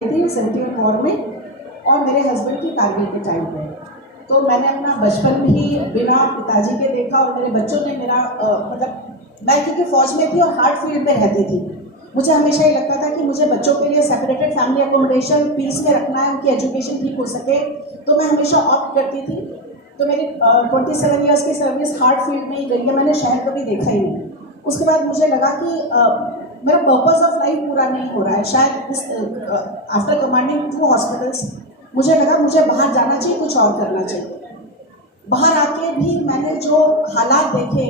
थी 74 वॉर में और मेरे हस्बैंड की कारगिल के टाइम पे। तो मैंने अपना बचपन भी बिना पिताजी के देखा और मेरे बच्चों ने मेरा मैं क्योंकि फौज में थी और हार्ट फील्ड में रहती थी, मुझे हमेशा ये लगता था कि मुझे बच्चों के लिए सेपरेटेड फैमिली एकोमोडेशन पीस में रखना है, उनकी एजुकेशन ठीक हो सके, तो मैं हमेशा ऑप्ट करती थी। तो मेरी 27 ईयर्स की सर्विस हार्ट फील्ड में ही गई है, मैंने शहर कभी देखा ही नहीं। उसके बाद मुझे लगा कि मेरा पर्पस ऑफ लाइफ पूरा नहीं हो रहा है शायद। आफ्टर कमांडिंग 2 हॉस्पिटल्स मुझे लगा मुझे बाहर जाना चाहिए, कुछ और करना चाहिए। बाहर आके भी मैंने जो हालात देखे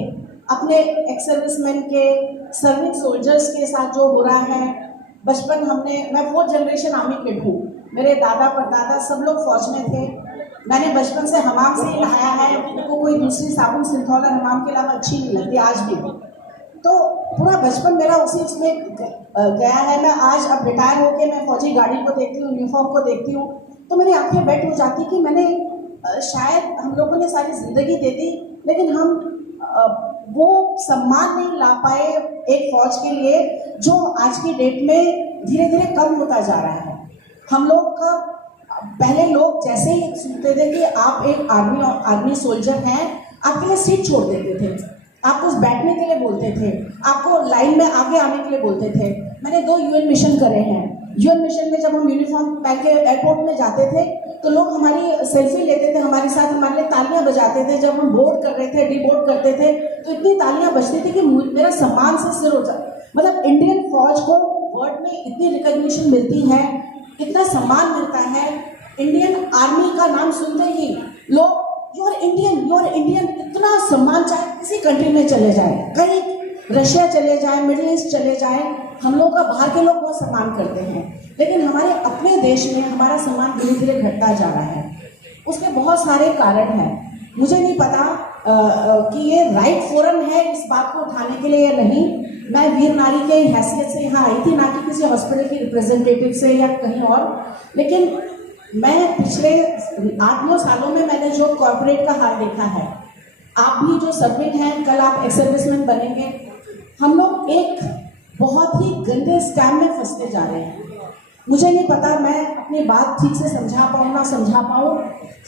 अपने एक्स सर्विसमैन के, सर्विंग सोल्जर्स के साथ जो हो रहा है। बचपन मैं 4th जनरेशन आर्मी किड हूँ, मेरे दादा परदादा सब लोग फौज में थे। मैंने बचपन से हमाम से ही नहाया है, मेरे को कोई दूसरी साबुन सिंथौल हमाम के अलावा अच्छी नहीं लगती आज भी। तो पूरा बचपन मेरा उसी उसमें गया है। मैं आज अब रिटायर होके मैं फौजी गाड़ी को देखती हूँ, यूनिफॉर्म को देखती हूँ, तो मेरी आंखें वेट हो जाती कि मैंने शायद हम लोगों ने सारी जिंदगी दे दी, लेकिन हम वो सम्मान नहीं ला पाए एक फौज के लिए जो आज की डेट में धीरे धीरे कम होता जा रहा है। हम लोग का पहले लोग जैसे ही सुनते थे कि आप एक आर्मी सोल्जर हैं, आपके लिए सीट छोड़ देते थे, आपको बैठने के लिए बोलते थे, आपको लाइन में आगे आने के लिए बोलते थे। मैंने 2 यूएन मिशन करे हैं। यूएन मिशन में जब हम यूनिफॉर्म पहन के एयरपोर्ट में जाते थे तो लोग हमारी सेल्फी लेते थे, हमारे साथ हमारे लिए तालियां बजाते थे। जब हम बोर्ड कर रहे थे, डीबोर्ड करते थे, तो इतनी तालियां बजती थी कि मेरा सम्मान से सिर हो जाता। मतलब इंडियन फौज को वर्ल्ड में इतनी रिकॉग्निशन मिलती है, इतना सम्मान मिलता है। इंडियन आर्मी का नाम सुनते ही लोग यू आर इंडियन, इतना सम्मान, चाहे किसी कंट्री में चले जाए, कहीं रशिया चले जाए, मिडिल ईस्ट चले जाए, हम लोग का बाहर के लोग बहुत सम्मान करते हैं, लेकिन हमारे अपने देश में हमारा सम्मान धीरे धीरे घटता जा रहा है। उसके बहुत सारे कारण हैं, मुझे नहीं पता कि ये राइट फोरम है इस बात को उठाने के लिए या नहीं। मैं वीर नारी के हैसियत से यहाँ आई थी, ना कि किसी हॉस्पिटल की रिप्रेजेंटेटिव से या कहीं और, लेकिन मैं पिछले 8-9 सालों में मैंने जो कॉर्पोरेट का हाल देखा है, आप भी जो सर्विंग हैं, कल आप एक्स सर्विसमैन बनेंगे, हम लोग एक बहुत ही गंदे स्कैम में फंसते जा रहे हैं। मुझे नहीं पता मैं अपनी बात ठीक से समझा पाऊँ ना समझा पाऊँ।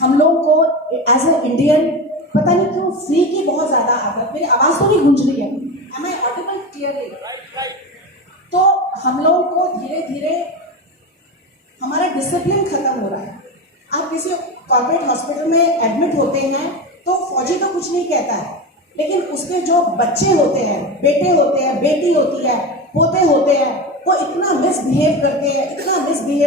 हम लोग को एज ए इंडियन पता नहीं क्यों फ्री की बहुत ज़्यादा आदत, मेरी आवाज़ तो नहीं गूंज रही है, एम आई ऑडिबल क्लियरली? तो हम लोगों को धीरे धीरे हमारा डिसिप्लिन खत्म हो रहा है। आप किसी कॉर्पोरेट हॉस्पिटल में एडमिट होते हैं तो फौजी तो कुछ नहीं कहता है, लेकिन उसके जो बच्चे होते हैं, बेटे होते हैं, बेटी होती है, पोते होते हैं, वो इतना मिसबिहेव करते हैं, इतना मिसबिहेव